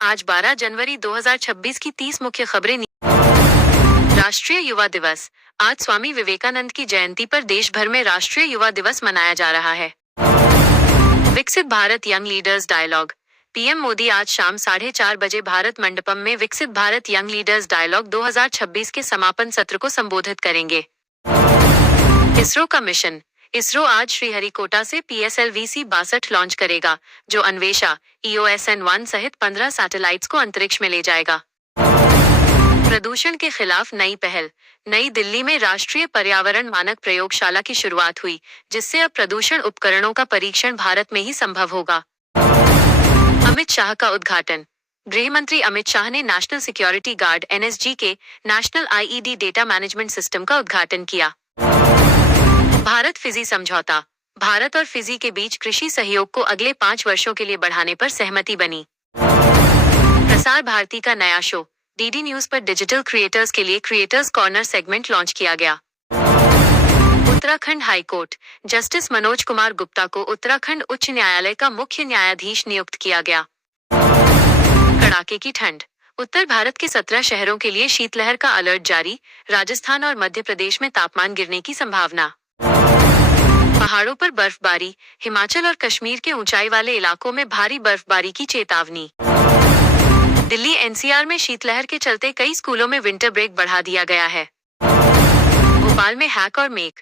आज 12 जनवरी 2026 की 30 मुख्य खबरें। राष्ट्रीय युवा दिवस। आज स्वामी विवेकानंद की जयंती पर देश भर में राष्ट्रीय युवा दिवस मनाया जा रहा है। Viksit Bharat young leaders dialogue. PM Modi आज शाम 4:30 बजे भारत मंडपम में विकसित भारत यंग लीडर्स डायलॉग 2026 के समापन सत्र को संबोधित करेंगे। इसरो का मिशन। इसरो आज श्रीहरिकोटा से PSLV-62 लॉन्च करेगा, जो अन्वेषा, EOSN-1 सहित 15 सैटेलाइट्स को अंतरिक्ष में ले जाएगा। प्रदूषण के खिलाफ नई पहल। नई दिल्ली में राष्ट्रीय पर्यावरण मानक प्रयोगशाला की शुरुआत हुई, जिससे अब प्रदूषण उपकरणों का परीक्षण भारत में ही संभव होगा। अमित शाह का उद्घाटन। गृह मंत्री अमित शाह ने नेशनल सिक्योरिटी गार्ड NSG के national IED data management system का उद्घाटन किया। भारत फिजी समझौता। भारत और फिजी के बीच कृषि सहयोग को अगले 5 वर्षों के लिए बढ़ाने पर सहमति बनी। प्रसार भारती का नया शो। DD न्यूज पर डिजिटल क्रिएटर्स के लिए क्रिएटर्स कॉर्नर सेगमेंट लॉन्च किया गया। Uttarakhand high court. Justice Manoj Kumar Gupta को उत्तराखंड उच्च न्यायालय का मुख्य न्यायाधीश नियुक्त किया गया। कड़ाके की ठंड। उत्तर भारत के 17 शहरों के लिए शीतलहर का अलर्ट जारी। राजस्थान और मध्य प्रदेश में तापमान गिरने की संभावना। पहाड़ों पर बर्फबारी। हिमाचल और कश्मीर के ऊंचाई वाले इलाकों में भारी बर्फबारी की चेतावनी। दिल्ली NCR में शीतलहर के चलते कई स्कूलों में विंटर ब्रेक बढ़ा दिया गया है। भोपाल में हैक और मेक।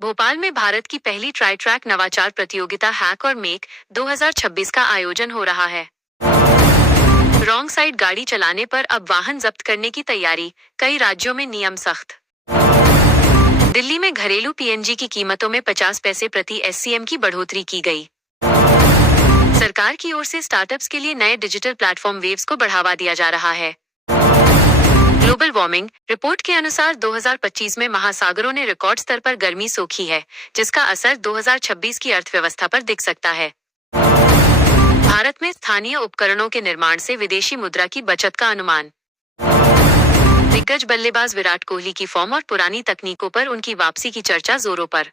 भोपाल में भारत की पहली ट्राई ट्रैक नवाचार प्रतियोगिता हैक और मेक 2026 का आयोजन हो रहा है। रॉन्ग साइड गाड़ी चलाने पर अब वाहन जब्त करने की तैयारी। कई राज्यों में नियम सख्त। दिल्ली में घरेलू PNG की कीमतों में 50 पैसे प्रति SCM की बढ़ोतरी की गई। सरकार की ओर से स्टार्टअप्स के लिए नए डिजिटल प्लेटफॉर्म वेव्स को बढ़ावा दिया जा रहा है। Global warming. रिपोर्ट के अनुसार 2025 में महासागरों ने रिकॉर्ड स्तर पर गर्मी सोखी है, जिसका असर 2026 की अर्थव्यवस्था पर दिख सकता है। भारत में स्थानीय उपकरणों के निर्माण से विदेशी मुद्रा की बचत का अनुमान। दिग्गज बल्लेबाज विराट कोहली की फॉर्म और पुरानी तकनीकों पर उनकी वापसी की चर्चा जोरों पर।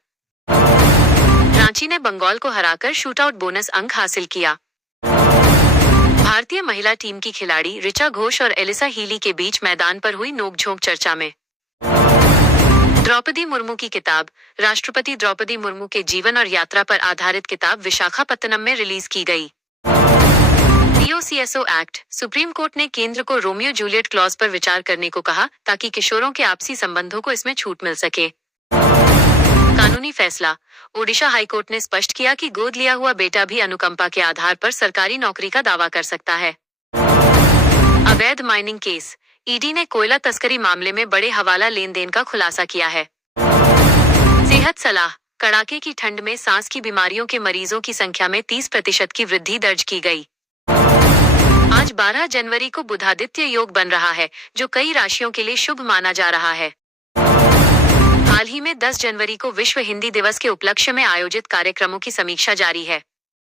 रांची ने बंगाल को हराकर शूटआउट बोनस अंक हासिल किया। भारतीय महिला टीम की खिलाड़ी ऋचा घोष और एलिसा हीली के बीच मैदान पर हुई नोकझोंक चर्चा में। द्रौपदी मुर्मू की किताब। राष्ट्रपति द्रौपदी मुर्मू के जीवन और यात्रा पर आधारित किताब विशाखापत्तनम में रिलीज की गई। POCSO act. सुप्रीम कोर्ट ने केंद्र को रोमियो जूलियट क्लॉज पर विचार करने को कहा, ताकि किशोरों के आपसी संबंधों को इसमें छूट मिल सके। कानूनी फैसला। ओडिशा हाईकोर्ट ने स्पष्ट किया कि गोद लिया हुआ बेटा भी अनुकंपा के आधार पर सरकारी नौकरी का दावा कर सकता है। अवैध माइनिंग केस। ED ने कोयला तस्करी मामले में बड़े हवाला लेन देन का खुलासा किया है। सेहत सलाह। कड़ाके की ठंड में सांस की बीमारियों के मरीजों की संख्या में 30% की वृद्धि दर्ज की गई। आज 12 जनवरी को बुधादित्य योग बन रहा है, जो कई राशियों के लिए शुभ माना जा रहा है। हाल ही में 10 जनवरी को विश्व हिंदी दिवस के उपलक्ष्य में आयोजित कार्यक्रमों की समीक्षा जारी है।